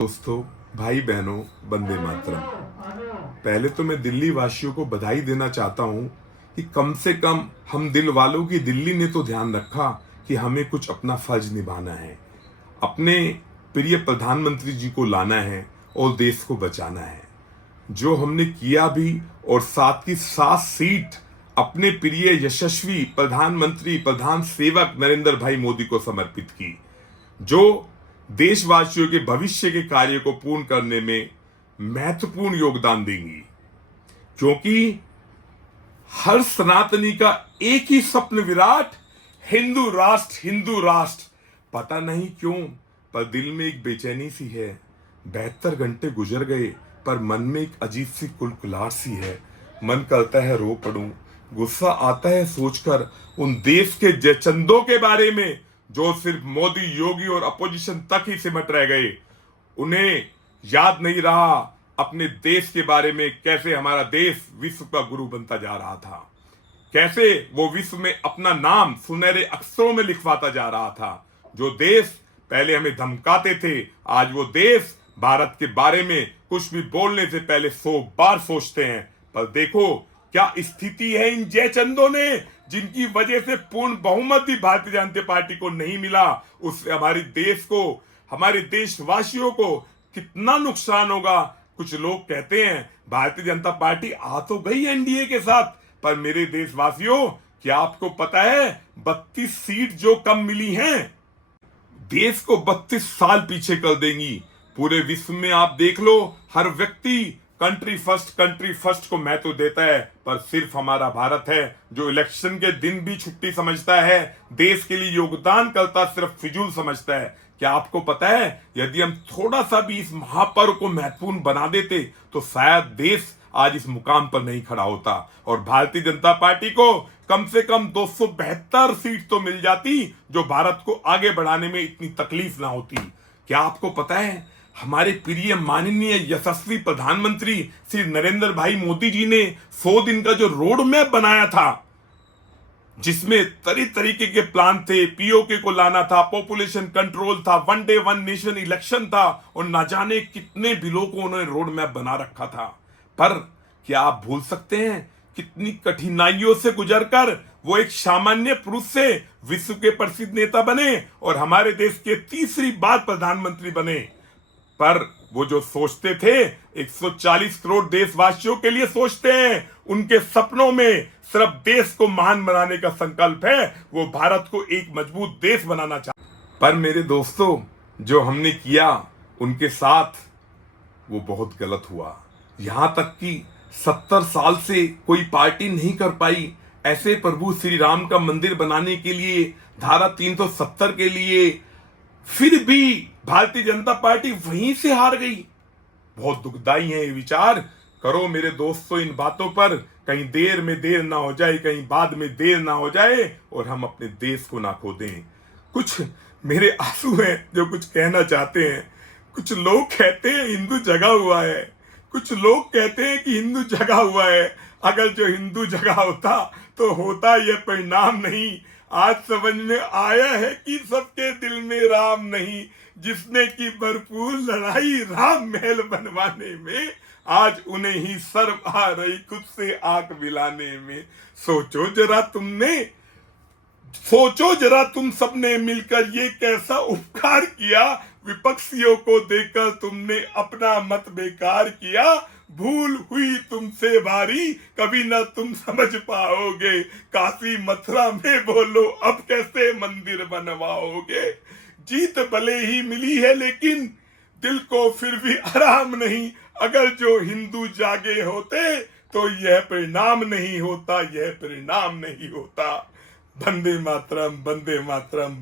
दोस्तों, भाई बहनों, वंदे मातरम। पहले तो मैं दिल्ली वासियों को बधाई देना चाहता हूं कि कम से कम हम दिल वालों की दिल्ली ने तो ध्यान रखा कि हमें कुछ अपना फर्ज निभाना है, अपने प्रिय प्रधानमंत्री जी को लाना है और देश को बचाना है। जो हमने किया भी, और साथ की 7 सीट अपने प्रिय यशस्वी प्रधानमंत्री प्रधान सेवक नरेंद्र भाई मोदी को समर्पित की, जो देशवासियों के भविष्य के कार्य को पूर्ण करने में महत्वपूर्ण योगदान देंगी। क्योंकि हर सनातनी का एक ही स्वप्न विराट, हिंदू राष्ट्र, हिंदू राष्ट्र। पता नहीं क्यों, पर दिल में एक बेचैनी सी है। 72 घंटे गुजर गए, पर मन में एक अजीब सी कुलकुलाहट सी है। मन करता है रो पड़ूं, गुस्सा आता है सोचकर उन देश के जयचंदों के बारे में जो सिर्फ मोदी, योगी और अपोजिशन तक ही सिमट रह गए। उन्हें याद नहीं रहा अपने देश के बारे में, कैसे हमारा देश विश्व का गुरु बनता जा रहा था, कैसे वो विश्व में अपना नाम सुनहरे अक्षरों में लिखवाता जा रहा था। जो देश पहले हमें धमकाते थे, आज वो देश भारत के बारे में कुछ भी बोलने से पहले 100 बार सोचते हैं। पर देखो क्या स्थिति है इन जयचंदों ने, जिनकी वजह से पूर्ण बहुमत भी भारतीय जनता पार्टी को नहीं मिला। उससे हमारे देश को, हमारे देशवासियों को कितना नुकसान होगा। कुछ लोग कहते हैं भारतीय जनता पार्टी आ तो गई एनडीए के साथ, पर मेरे देशवासियों, क्या आपको पता है 32 सीट जो कम मिली हैं, देश को 32 साल पीछे कर देंगी। पूरे विश्व में आप देख लो, हर व्यक्ति कंट्री फर्स्ट को महत्व देता है, पर सिर्फ हमारा भारत है जो इलेक्शन के दिन भी छुट्टी समझता है, देश के लिए योगदान करता सिर्फ फिजूल समझता है। क्या आपको पता है, यदि हम थोड़ा सा भी इस महापर्व को महत्वपूर्ण बना देते तो शायद देश आज इस मुकाम पर नहीं खड़ा होता, और भारतीय जनता पार्टी को कम से कम 272 सीट तो मिल जाती, जो भारत को आगे बढ़ाने में इतनी तकलीफ ना होती। क्या आपको पता है, हमारे प्रिय माननीय यशस्वी प्रधानमंत्री श्री नरेंद्र भाई मोदी जी ने 100 दिन का जो रोड मैप बनाया था, जिसमें तरीके के प्लान थे, पीओके को लाना था, पॉपुलेशन कंट्रोल था, one day one nation election था, और ना जाने कितने बिलों को उन्होंने रोड मैप बना रखा था। पर क्या आप भूल सकते हैं कितनी कठिनाइयों से गुजरकर वो एक सामान्य पुरुष से विश्व के प्रसिद्ध नेता बने और हमारे देश के तीसरी बार प्रधानमंत्री बने। पर वो जो सोचते थे 140 करोड़ देशवासियों के लिए सोचते हैं, उनके सपनों में सिर्फ देश को महान बनाने का संकल्प है, वो भारत को एक मजबूत देश बनाना चाहते। पर मेरे दोस्तों, जो हमने किया उनके साथ वो बहुत गलत हुआ। यहां तक कि 70 साल से कोई पार्टी नहीं कर पाई ऐसे प्रभु श्री राम का मंदिर बनाने के लिए, धारा 370 के लिए, फिर भी भारतीय जनता पार्टी वहीं से हार गई। बहुत दुखदाई है ये विचार। करो मेरे दोस्तों इन बातों पर, कहीं देर में देर ना हो जाए, कहीं बाद में देर ना हो जाए और हम अपने देश को ना खो दें। कुछ मेरे आंसू हैं जो कुछ कहना चाहते हैं। कुछ लोग कहते हैं हिंदू जगा हुआ है, कुछ लोग कहते हैं कि हिंदू जगा हुआ है। अगर जो हिंदू जगा होता तो होता यह परिणाम नहीं। आज समझ में आया है कि सबके दिल में राम नहीं, जिसने की भरपूर लड़ाई राम महल बनवाने में, आज उन्हें ही शर्म आ रही खुद से आंख मिलाने में। सोचो जरा तुम सबने मिलकर ये कैसा उपकार किया, विपक्षियों को देखकर तुमने अपना मत बेकार किया। भूल हुई तुमसे भारी, कभी ना तुम समझ पाओगे, काशी मथुरा में बोलो अब कैसे मंदिर बनवाओगे। जीत भले ही मिली है लेकिन दिल को फिर भी आराम नहीं। अगर जो हिंदू जागे होते तो यह परिणाम नहीं होता, यह परिणाम नहीं होता। वंदे मातरम, वंदे मातरम।